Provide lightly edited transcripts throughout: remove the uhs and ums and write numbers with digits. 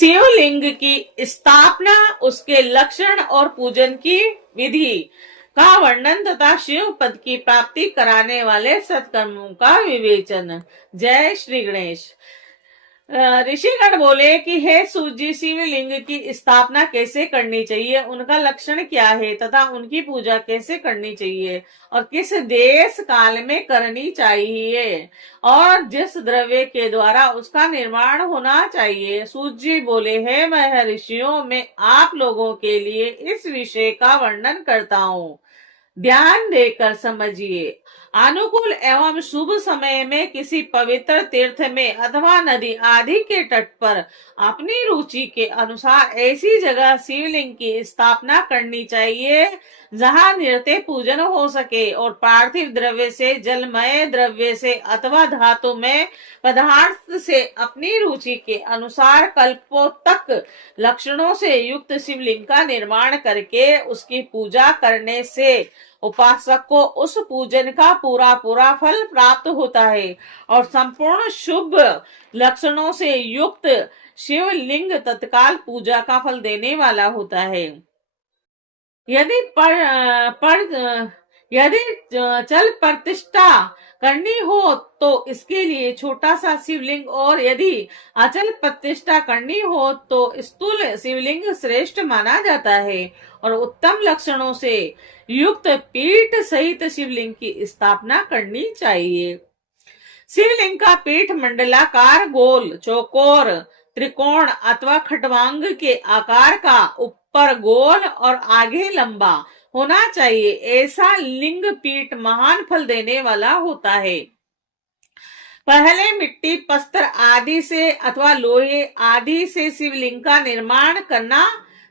शिवलिंग की स्थापना, उसके लक्षण और पूजन की विधि का वर्णन तथा शिव पद की प्राप्ति कराने वाले सत्कर्मों का विवेचन। जय श्री गणेश। ऋषिगण बोले कि हे सूर्य, शिवलिंग की स्थापना कैसे करनी चाहिए, उनका लक्षण क्या है तथा उनकी पूजा कैसे करनी चाहिए और किस देश काल में करनी चाहिए और जिस द्रव्य के द्वारा उसका निर्माण होना चाहिए। सूर्य बोले, हे महर्षियों, मैं आप लोगों के लिए इस विषय का वर्णन करता हूँ, ध्यान देकर समझिए। अनुकूल एवं शुभ समय में किसी पवित्र तीर्थ में अथवा नदी आदि के तट पर अपनी रुचि के अनुसार ऐसी जगह शिवलिंग की स्थापना करनी चाहिए जहां नित्य पूजन हो सके और पार्थिव द्रव्य से, जलमय द्रव्य से अथवा धातुमय पदार्थ से अपनी रुचि के अनुसार कल्पों तक लक्षणों से युक्त शिवलिंग का निर्माण करके उसकी पूजा करने से उपासक को उस पूजन का पूरा पूरा फल प्राप्त होता है और संपूर्ण शुभ लक्षणों से युक्त शिवलिंग तत्काल पूजा का फल देने वाला होता है। यदि चल प्रतिष्ठा करनी हो तो इसके लिए छोटा सा शिवलिंग, और यदि अचल प्रतिष्ठा करनी हो तो स्थूल शिवलिंग श्रेष्ठ माना जाता है और उत्तम लक्षणों से युक्त पीठ सहित शिवलिंग की स्थापना करनी चाहिए। शिवलिंग का पीठ मंडलाकार, गोल, चौकोर, त्रिकोण अथवा खटवांग के आकार का, ऊपर गोल और आगे लंबा होना चाहिए। ऐसा लिंग पीठ महान फल देने वाला होता है। पहले मिट्टी, पत्थर आदि से अथवा लोहे आदि से शिवलिंग का निर्माण करना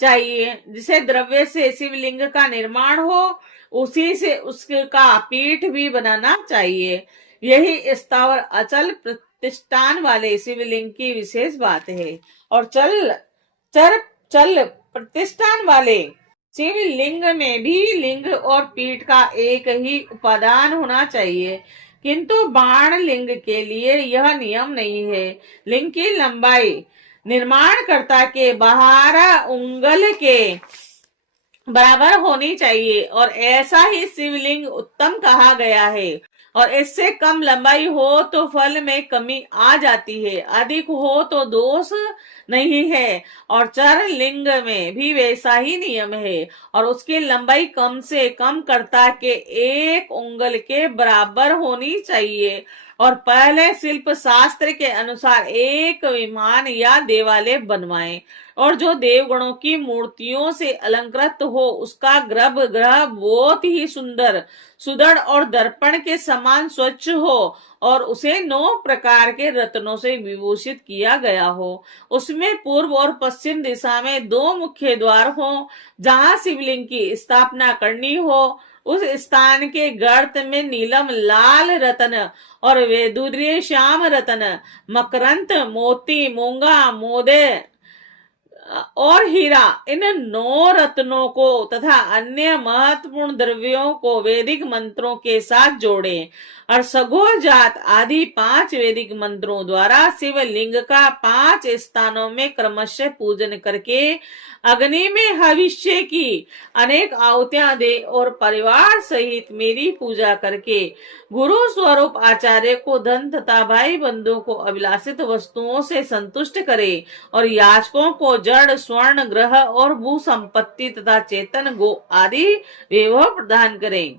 चाहिए। जिसे द्रव्य से शिवलिंग का निर्माण हो उसी से उसका पीठ भी बनाना चाहिए। यही स्थावर अचल प्रतिष्ठान वाले शिवलिंग की विशेष बात है। और चल प्रतिष्ठान वाले शिवलिंग में भी लिंग और पीठ का एक ही उपादान होना चाहिए, किंतु बाण लिंग के लिए यह नियम नहीं है। लिंग की लंबाई निर्माणकर्ता के 12 उंगल के बराबर होनी चाहिए और ऐसा ही शिवलिंग उत्तम कहा गया है। और इससे कम लंबाई हो तो फल में कमी आ जाती है, अधिक हो तो दोष नहीं है। और चर लिंग में भी वैसा ही नियम है और उसकी लंबाई कम से कम कर्ता के 1 उंगल के बराबर होनी चाहिए। और पहले शिल्प शास्त्र के अनुसार एक विमान या देवालय बनवाएं और जो देवगणों की मूर्तियों से अलंकृत हो उसका गर्भगृह बहुत ही सुंदर, सुदृढ़ और दर्पण के समान स्वच्छ हो और उसे 9 प्रकार के रत्नों से विभूषित किया गया हो। उसमें पूर्व और पश्चिम दिशा में 2 मुख्य द्वार हो। जहां शिवलिंग की स्थापना करनी हो उस स्थान के गर्त में नीलम लाल रत्न और वैदूर्य श्याम रत्न, मकरंद, मोती, मूंगा, मोदे और हीरा, इन 9 रत्नों को तथा अन्य महत्वपूर्ण द्रव्यों को वैदिक मंत्रों के साथ जोड़ें और सघोजात आदि 5 वैदिक मंत्रों द्वारा शिवलिंग का 5 स्थानों में क्रमशः पूजन करके अग्नि में हविष्य की अनेक आहुतियां दे और परिवार सहित मेरी पूजा करके गुरु स्वरूप आचार्य को धन तथा भाई बंधुओं को अभिलाषित वस्तुओं से संतुष्ट करे और याचकों को जड़, स्वर्ण, ग्रह और भू संपत्ति तथा चेतन गो आदि वैभव प्रदान करें।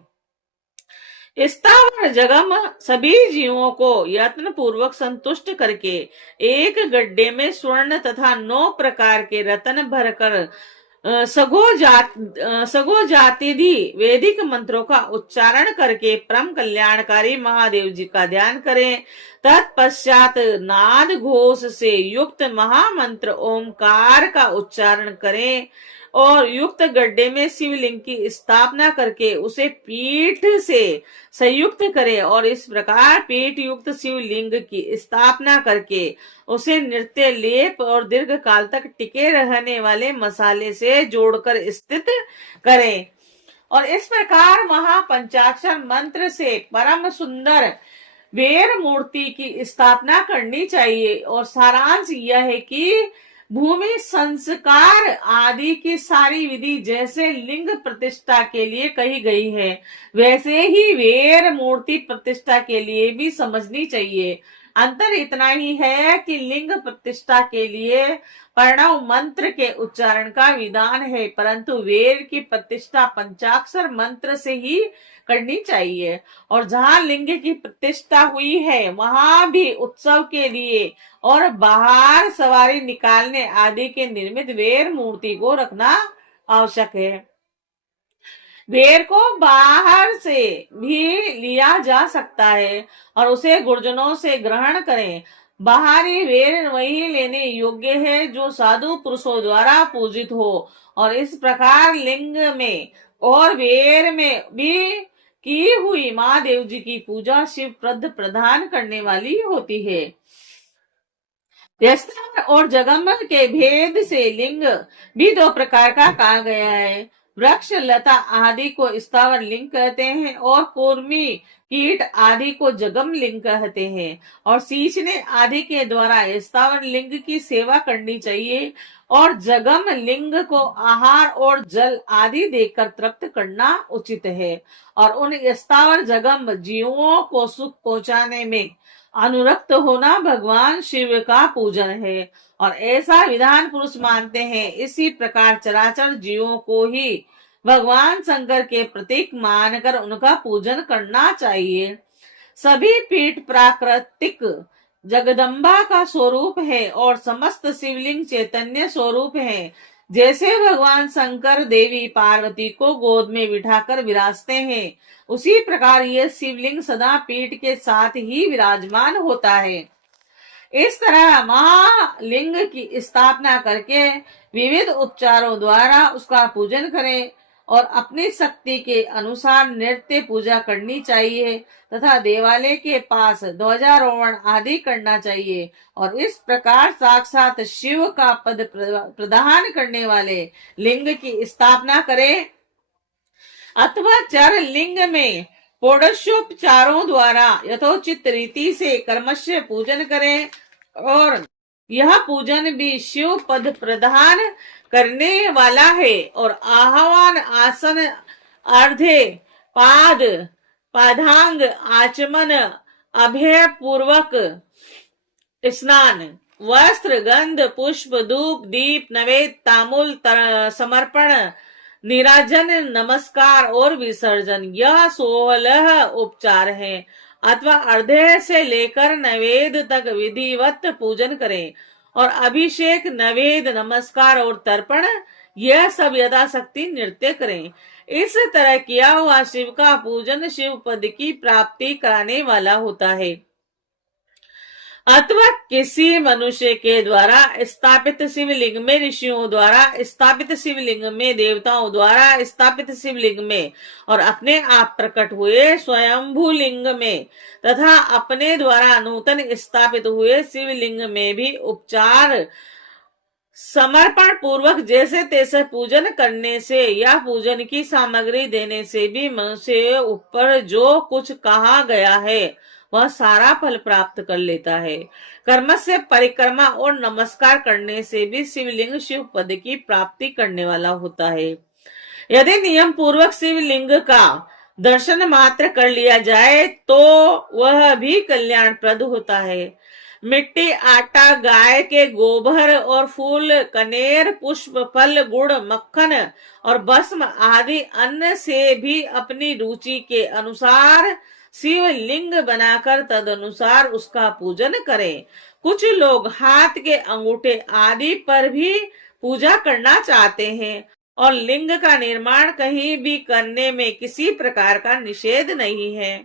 स्थावर जगम सभी जीवों को यत्न पूर्वक संतुष्ट करके एक गड्ढे में स्वर्ण तथा 9 प्रकार के रत्न भरकर सगोजातिधि वैदिक मंत्रों का उच्चारण करके परम कल्याणकारी महादेव जी का ध्यान करें। तत्पश्चात नाद घोष से युक्त महामंत्र ओमकार का उच्चारण करें और युक्त गड्ढे में शिवलिंग की स्थापना करके उसे पीठ से संयुक्त करें और इस प्रकार पीठ युक्त शिवलिंग की स्थापना करके उसे नृत्य, लेप और दीर्घ काल तक टिके रहने वाले मसाले से जोड़कर स्थित करें। और इस प्रकार महापंचाक्षर मंत्र से परम सुंदर वेर मूर्ति की स्थापना करनी चाहिए। और सारांश यह है कि भूमि संस्कार आदि की सारी विधि जैसे लिंग प्रतिष्ठा के लिए कही गई है, वैसे ही वेर मूर्ति प्रतिष्ठा के लिए भी समझनी चाहिए। अंतर इतना ही है कि लिंग प्रतिष्ठा के लिए प्रणव मंत्र के उच्चारण का विधान है, परंतु वेर की प्रतिष्ठा पंचाक्षर मंत्र से ही करनी चाहिए। और जहां लिंग की प्रतिष्ठा हुई है वहां भी उत्सव के लिए और बाहर सवारी निकालने आदि के निर्मित वेर मूर्ति को रखना आवश्यक है। वेर को बाहर से भी लिया जा सकता है और उसे गुरुजनों से ग्रहण करें। बाहरी वेर वही लेने योग्य है जो साधु पुरुषों द्वारा पूजित हो, और इस प्रकार लिंग में और वेर में भी की हुई महादेव जी की पूजा शिव पद प्रदान करने वाली होती है। स्थावर और जगम के भेद से लिंग भी दो प्रकार का कहा गया है। वृक्ष लता आदि को स्थावर लिंग कहते हैं और कूर्मी कीट आदि को जगम लिंग कहते हैं। और सींचने आदि के द्वारा स्थावर लिंग की सेवा करनी चाहिए और जगम लिंग को आहार और जल आदि देकर तृप्त करना उचित है। और उन स्थावर जगम जीवों को सुख पहुंचाने में अनुरक्त होना भगवान शिव का पूजन है, और ऐसा विधान पुरुष मानते हैं। इसी प्रकार चराचर जीवों को ही भगवान शंकर के प्रतीक मानकर उनका पूजन करना चाहिए। सभी पीठ प्राकृतिक जगदम्बा का स्वरूप है और समस्त शिवलिंग चैतन्य स्वरूप है। जैसे भगवान शंकर देवी पार्वती को गोद में बिठाकर विराजते हैं, उसी प्रकार यह शिवलिंग सदा पीठ के साथ ही विराजमान होता है। इस तरह महालिंग की स्थापना करके विविध उपचारों द्वारा उसका पूजन करें और अपनी शक्ति के अनुसार नृत्य पूजा करनी चाहिए तथा देवालय के पास ध्वजारोहण आदि करना चाहिए। और इस प्रकार साक्षात शिव का पद प्रदान करने वाले लिंग की स्थापना करें अथवा चर लिंग में षोडशोपचारों द्वारा यथोचित रीति से कर्मस्य पूजन करें। और यह पूजन भी शिव पद प्रदान करने वाला है। और आह्वान आसन अर्धे पाद पादांग आचमन अभय पूर्वक स्नान वस्त्र गंध पुष्प धूप दीप नवेद तामूल समर्पण निराजन नमस्कार और विसर्जन, यह 16 उपचार हैं। अथवा अर्धे से लेकर नवेद तक विधिवत पूजन करें और अभिषेक नवेद नमस्कार और तर्पण यह सब यथाशक्ति नृत्य करें। इस तरह किया हुआ शिव का पूजन शिव पद की प्राप्ति कराने वाला होता है। अथवा किसी मनुष्य के द्वारा स्थापित शिवलिंग में, ऋषियों द्वारा स्थापित शिवलिंग में, देवताओं द्वारा स्थापित शिवलिंग में और अपने आप प्रकट हुए स्वयंभू लिंग में तथा अपने द्वारा नूतन स्थापित हुए शिवलिंग में भी उपचार समर्पण पूर्वक जैसे तैसे पूजन करने से या पूजन की सामग्री देने से भी मनुष्य ऊपर जो कुछ कहा गया है वह सारा फल प्राप्त कर लेता है। कर्म से परिक्रमा और नमस्कार करने से भी शिवलिंग शिव पद की प्राप्ति करने वाला होता है। यदि नियम पूर्वक शिवलिंग का दर्शन मात्र कर लिया जाए तो वह भी कल्याणप्रद होता है। मिट्टी, आटा, गाय के गोबर और फूल, कनेर, पुष्प, फल, गुड़, मक्खन और भस्म आदि अन्न से भी अपनी रुचि के अनुसार शिवलिंग बनाकर तदनुसार उसका पूजन करें। कुछ लोग हाथ के अंगूठे आदि पर भी पूजा करना चाहते हैं और लिंग का निर्माण कहीं भी करने में किसी प्रकार का निषेध नहीं है।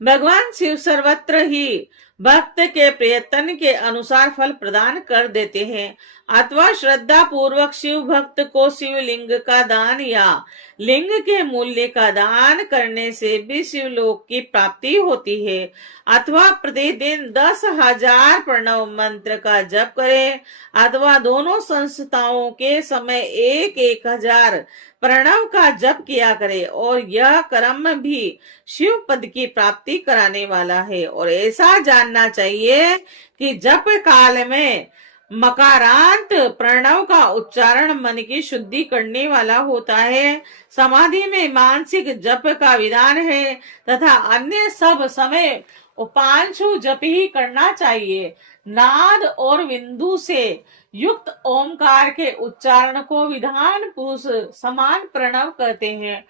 भगवान शिव सर्वत्र ही भक्त के प्रयत्न के अनुसार फल प्रदान कर देते हैं। अथवा श्रद्धा पूर्वक शिव भक्त को शिवलिंग का दान या लिंग के मूल्य का दान करने से भी शिवलोक की प्राप्ति होती है। अथवा प्रतिदिन 10,000 प्रणव मंत्र का जप करें अथवा दोनों संस्थाओं के समय 1,000 प्रणव का जप किया करे और यह कर्म भी शिव पद की प्राप्ति कराने वाला है। और ऐसा जानना चाहिए कि जप काल में मकारांत प्रणव का उच्चारण मन की शुद्धि करने वाला होता है। समाधि में मानसिक जप का विधान है तथा अन्य सब समय उपांशु जप ही करना चाहिए। नाद और बिंदु से युक्त ओमकार के उच्चारण को विधान पुरुष समान प्रणव कहते हैं।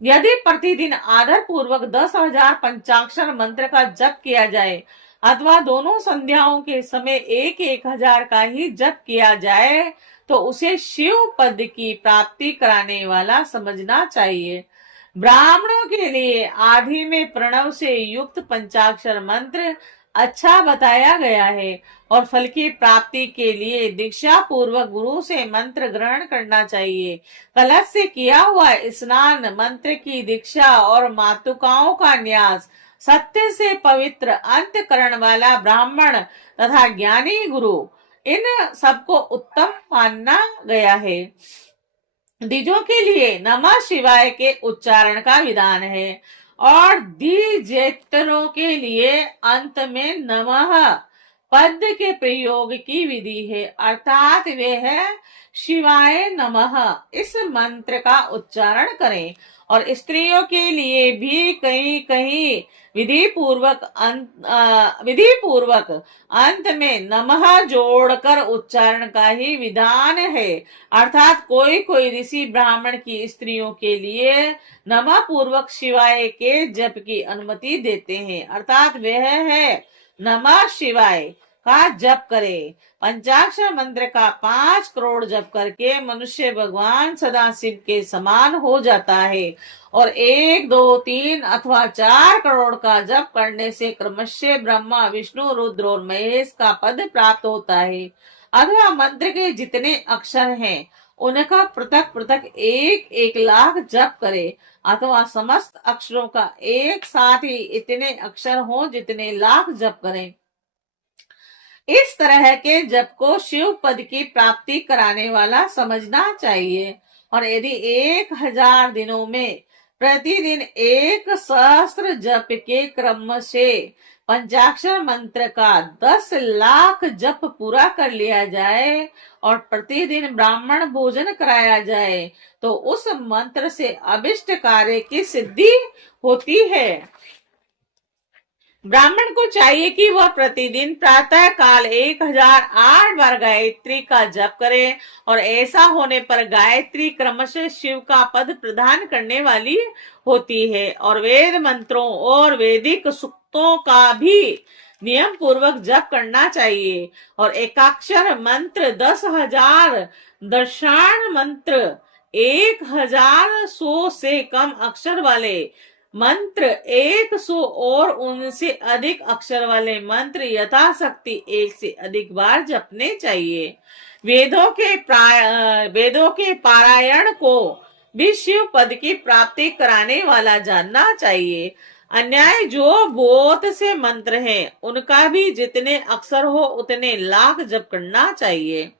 यदि प्रतिदिन आदर पूर्वक 10,000 पंचाक्षर मंत्र का जप किया जाए अथवा दोनों संध्याओं के समय 1,000 का ही जप किया जाए तो उसे शिव पद की प्राप्ति कराने वाला समझना चाहिए। ब्राह्मणों के लिए आदि में प्रणव से युक्त पंचाक्षर मंत्र अच्छा बताया गया है और फल की प्राप्ति के लिए दीक्षा पूर्वक गुरु से मंत्र ग्रहण करना चाहिए। कलश से किया हुआ स्नान, मंत्र की दीक्षा और मातुकाओं का न्यास, सत्य से पवित्र अंतकरण वाला ब्राह्मण तथा ज्ञानी गुरु, इन सबको उत्तम माना गया है। द्विजों के लिए नमः शिवाय के उच्चारण का विधान है और द्विजेतरों के लिए अंत में नमः पद के प्रयोग की विधि है, अर्थात वे है शिवाय नमः इस मंत्र का उच्चारण करें। और स्त्रियों के लिए भी कहीं कहीं विधि पूर्वक अंत में नमः जोड़कर उच्चारण का ही विधान है, अर्थात कोई कोई ऋषि ब्राह्मण की स्त्रियों के लिए नमः पूर्वक शिवाय के जप की अनुमति देते हैं, अर्थात वह है नमः शिवाय का जप करे। पंचाक्षर मंत्र का 5 करोड़ जप करके मनुष्य भगवान सदाशिव के समान हो जाता है और 1, 2, 3 अथवा 4 करोड़ का जप करने से क्रमशः ब्रह्मा, विष्णु, रुद्र और महेश का पद प्राप्त होता है। अथवा मंत्र के जितने अक्षर हैं उनका पृथक पृथक 1 लाख जप करे अथवा समस्त अक्षरों का एक साथ ही इतने अक्षर हो जितने लाख जप करें। इस तरह के जप को शिव पद की प्राप्ति कराने वाला समझना चाहिए। और यदि 1,000 दिनों में प्रतिदिन 1 सहस्त्र जप के क्रम से पंचाक्षर मंत्र का 10 लाख जप पूरा कर लिया जाए और प्रतिदिन ब्राह्मण भोजन कराया जाए तो उस मंत्र से अभिष्ट कार्य की सिद्धि होती है। ब्राह्मण को चाहिए कि वह प्रतिदिन प्रातः काल 1,008 बार गायत्री का जप करे और ऐसा होने पर गायत्री क्रमशः शिव का पद प्रदान करने वाली होती है। और वेद मंत्रों और वैदिक सूक्तों का भी नियम पूर्वक जप करना चाहिए। और एकाक्षर मंत्र 10,000, दर्शान मंत्र 1,100 से कम अक्षर वाले मंत्र 100 और उनसे अधिक अक्षर वाले मंत्र यथाशक्ति 1 से अधिक बार जपने चाहिए। वेदों के पारायण को भी शिव पद की प्राप्ति कराने वाला जानना चाहिए। अन्याय जो बोध से मंत्र हैं उनका भी जितने अक्षर हो उतने लाख जप करना चाहिए।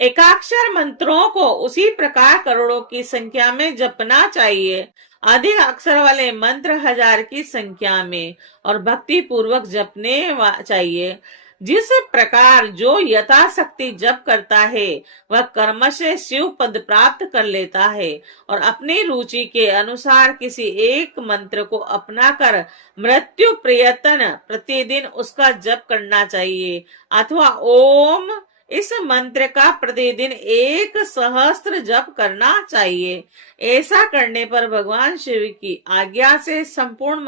एकाक्षर मंत्रों को उसी प्रकार करोड़ों की संख्या में जपना चाहिए। अधिक अक्षर वाले मंत्र 1000 की संख्या में और भक्ति पूर्वक जपने चाहिए। जिस प्रकार जो यथाशक्ति जप करता है वह कर्म से शिव पद प्राप्त कर लेता है और अपनी रुचि के अनुसार किसी एक मंत्र को अपनाकर मृत्यु प्रयत्न प्रतिदिन उसका जप करना चाहिए। अथवा ओम इस मंत्र का प्रतिदिन 1 सहस्त्र जप करना चाहिए। ऐसा करने पर भगवान शिव की आज्ञा से संपूर्ण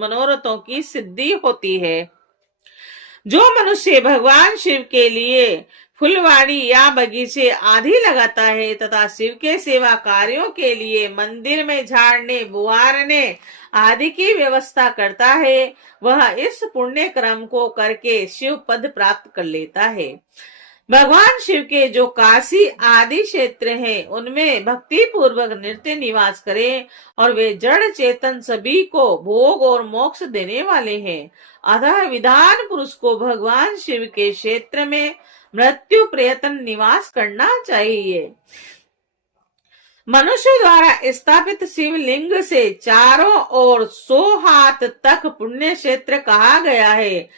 मनोरथों की सिद्धि होती है। जो मनुष्य भगवान शिव के लिए फुलवाड़ी या बगीचे आदि लगाता है तथा शिव के सेवा कार्यों के लिए मंदिर में झाड़ने बुआरने आदि की व्यवस्था करता है वह इस पुण्य क्रम को करके शिव पद प्राप्त कर लेता है। भगवान शिव के जो काशी आदि क्षेत्र हैं उनमें भक्ति पूर्वक नित्य निवास करें और वे जड़ चेतन सभी को भोग और मोक्ष देने वाले हैं। अतः विधान पुरुष को भगवान शिव के क्षेत्र में मृत्यु प्रयत्न निवास करना चाहिए। मनुष्य द्वारा स्थापित शिवलिंग से चारों ओर 100 हाथ तक पुण्य क्षेत्र कहा गया है।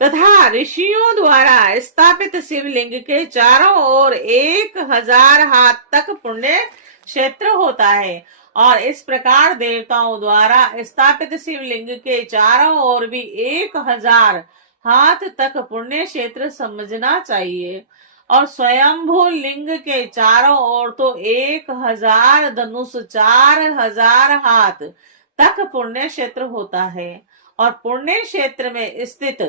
तथा ऋषियों द्वारा स्थापित शिवलिंग के चारों ओर 1000 हाथ तक पुण्य क्षेत्र होता है। और इस प्रकार देवताओं द्वारा स्थापित शिवलिंग के चारों ओर भी 1000 हाथ तक पुण्य क्षेत्र समझना चाहिए। और स्वयंभू लिंग के चारों ओर तो 1000 धनुष 4000 हाथ तक पुण्य क्षेत्र होता है। और पुण्य क्षेत्र में स्थित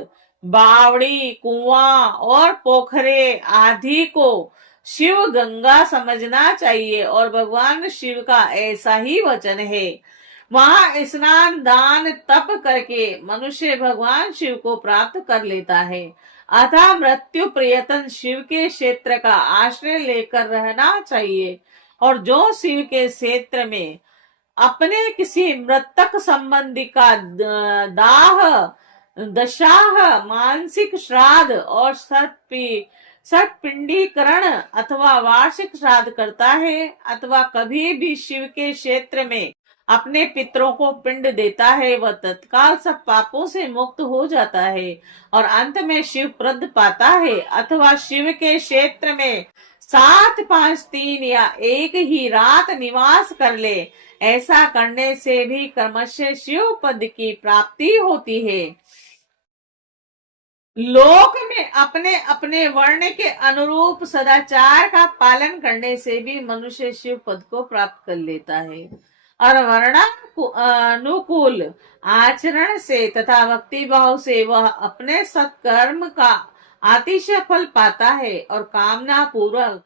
बावड़ी, कुआं और पोखरे आदि को शिव गंगा समझना चाहिए। और भगवान शिव का ऐसा ही वचन है, वहां स्नान दान तप करके मनुष्य भगवान शिव को प्राप्त कर लेता है। अतः मृत्यु प्रयत्न शिव के क्षेत्र का आश्रय लेकर रहना चाहिए। और जो शिव के क्षेत्र में अपने किसी मृतक संबंधी का दाह, दशाह, मानसिक श्राद्ध और सतपिंडीकरण अथवा वार्षिक श्राद्ध करता है, अथवा कभी भी शिव के क्षेत्र में अपने पितरों को पिंड देता है, वह तत्काल सब पापों से मुक्त हो जाता है और अंत में शिव प्रद पाता है। अथवा शिव के क्षेत्र में 7, 5, 3 या एक ही रात निवास कर ले, ऐसा करने से भी क्रमशः शिव पद की प्राप्ति होती है। लोक में अपने अपने वर्ण के अनुरूप सदाचार का पालन करने से भी मनुष्य शिव पद को प्राप्त कर लेता है। और वर्णानुकूल आचरण से तथा भक्ति भाव से वह अपने सत्कर्म का अतिशय फल पाता है और कामना पूर्वक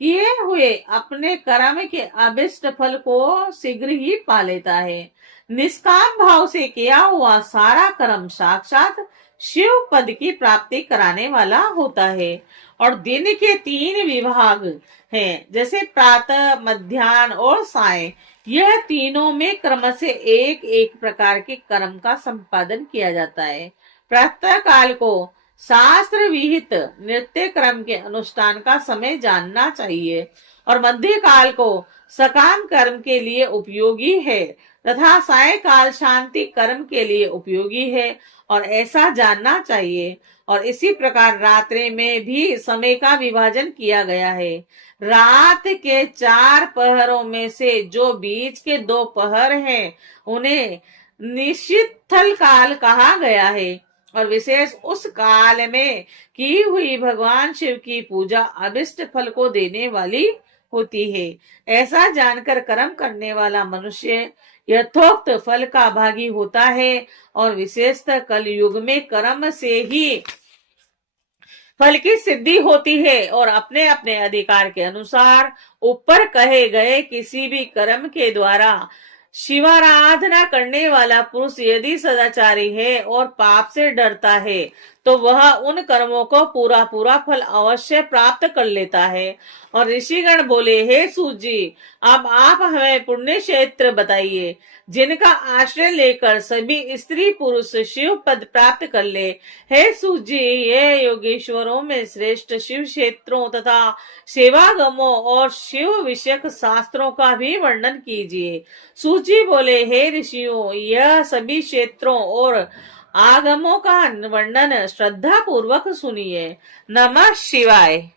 किए हुए अपने कर्म के अभिष्ट फल को शीघ्र ही पा लेता है। निष्काम भाव से किया हुआ सारा कर्म साक्षात शिव पद की प्राप्ति कराने वाला होता है। और दिन के 3 विभाग हैं, जैसे प्रातः, मध्याह्न और साय। यह तीनों में क्रम से एक एक प्रकार के कर्म का संपादन किया जाता है। प्रातः काल को शास्त्र विहित नृत्य क्रम के अनुष्ठान का समय जानना चाहिए और मध्य काल को सकाम कर्म के लिए उपयोगी है तथा सायकाल शांति कर्म के लिए उपयोगी है और ऐसा जानना चाहिए। और इसी प्रकार रात्रि में भी समय का विभाजन किया गया है। रात के 4 पहरों में से जो बीच के 2 पहर हैं, उन्हें निशिथल काल कहा गया है। और विशेष उस काल में की हुई भगवान शिव की पूजा अभिष्ट फल को देने वाली होती है। ऐसा जानकर कर्म करने वाला मनुष्य यथोक्त फल का भागी होता है। और विशेषतः कल युग में कर्म से ही फल की सिद्धि होती है। और अपने अपने अधिकार के अनुसार ऊपर कहे गए किसी भी कर्म के द्वारा शिवाराधना करने वाला पुरुष यदि सदाचारी है और पाप से डरता है, तो वह उन कर्मों को पूरा पूरा फल अवश्य प्राप्त कर लेता है। और ऋषिगण बोले, हे सूत जी, अब आप हमें पुण्य क्षेत्र बताइए जिनका आश्रय लेकर सभी स्त्री पुरुष शिव पद प्राप्त कर ले। हे सूत जी, ये योगेश्वरों में श्रेष्ठ शिव क्षेत्रों तथा सेवागमों और शिव विषयक शास्त्रों का भी वर्णन कीजिए। सूत जी बोले, हे ऋषियों, यह सभी क्षेत्रों और आगमों का वर्णन श्रद्धा पूर्वक सुनिए। नमः शिवाय।